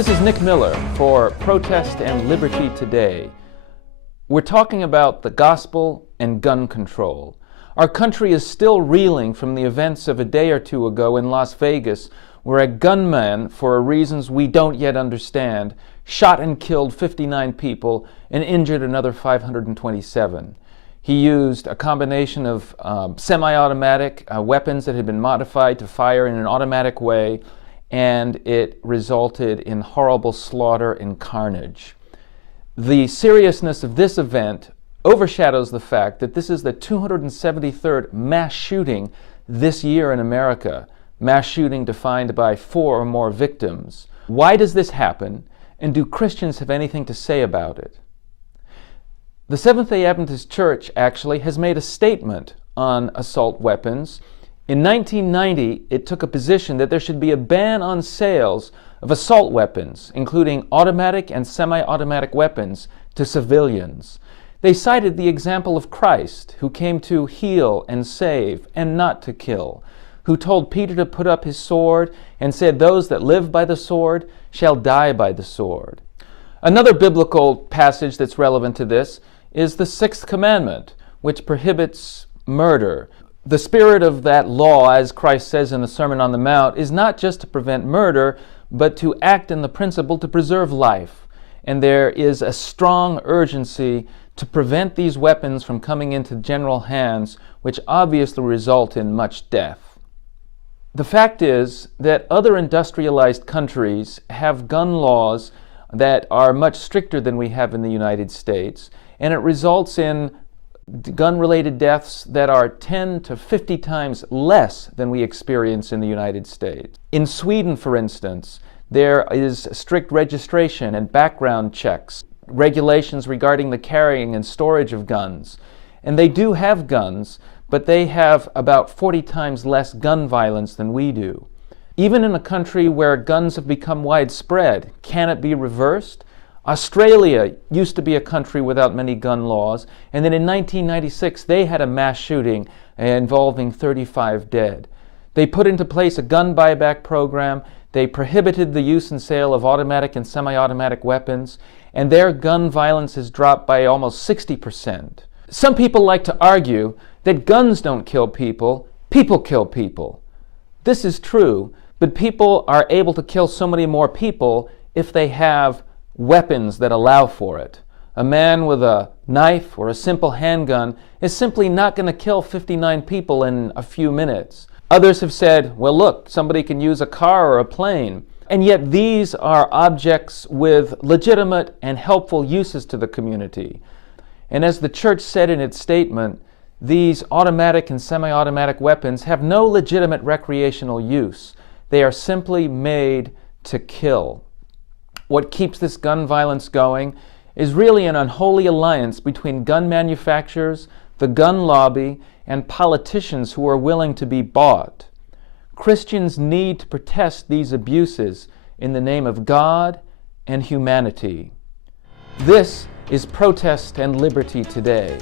This is Nick Miller for Protest and Liberty Today. We're talking about the gospel and gun control. Our country is still reeling from the events of a day or two ago in Las Vegas, where a gunman, for reasons we don't yet understand, shot and killed 59 people and injured another 527. He used a combination of semi-automatic weapons that had been modified to fire in an automatic way, and it resulted in horrible slaughter and carnage. The seriousness of this event overshadows the fact that this is the 273rd mass shooting this year in America, mass shooting defined by 4 or more victims. Why does this happen, and do Christians have anything to say about it? The Seventh-day Adventist Church actually has made a statement on assault weapons. In 1990, it took a position that there should be a ban on sales of assault weapons, including automatic and semi-automatic weapons, to civilians. They cited the example of Christ, who came to heal and save and not to kill, who told Peter to put up his sword and said, "Those that live by the sword shall die by the sword." Another biblical passage that's relevant to this is the 6th commandment, which prohibits murder. The spirit of that law, as Christ says in the Sermon on the Mount, is not just to prevent murder, but to act in the principle to preserve life. And there is a strong urgency to prevent these weapons from coming into general hands, which obviously result in much death. The fact is that other industrialized countries have gun laws that are much stricter than we have in the United States, and it results in gun-related deaths that are 10 to 50 times less than we experience in the United States. In Sweden, for instance, there is strict registration and background checks, regulations regarding the carrying and storage of guns. And they do have guns, but they have about 40 times less gun violence than we do. Even in a country where guns have become widespread, can it be reversed? Australia used to be a country without many gun laws, and then in 1996 they had a mass shooting involving 35 dead. They put into place a gun buyback program, they prohibited the use and sale of automatic and semi-automatic weapons, and their gun violence has dropped by almost 60%. Some people like to argue that guns don't kill people, people kill people. This is true, but people are able to kill so many more people if they have weapons that allow for it. A man with a knife or a simple handgun is simply not going to kill 59 people in a few minutes. Others have said, well, look, somebody can use a car or a plane. And yet these are objects with legitimate and helpful uses to the community. And as the church said in its statement, these automatic and semi-automatic weapons have no legitimate recreational use. They are simply made to kill. What keeps this gun violence going is really an unholy alliance between gun manufacturers, the gun lobby, and politicians who are willing to be bought. Christians need to protest these abuses in the name of God and humanity. This is Protest and Liberty Today.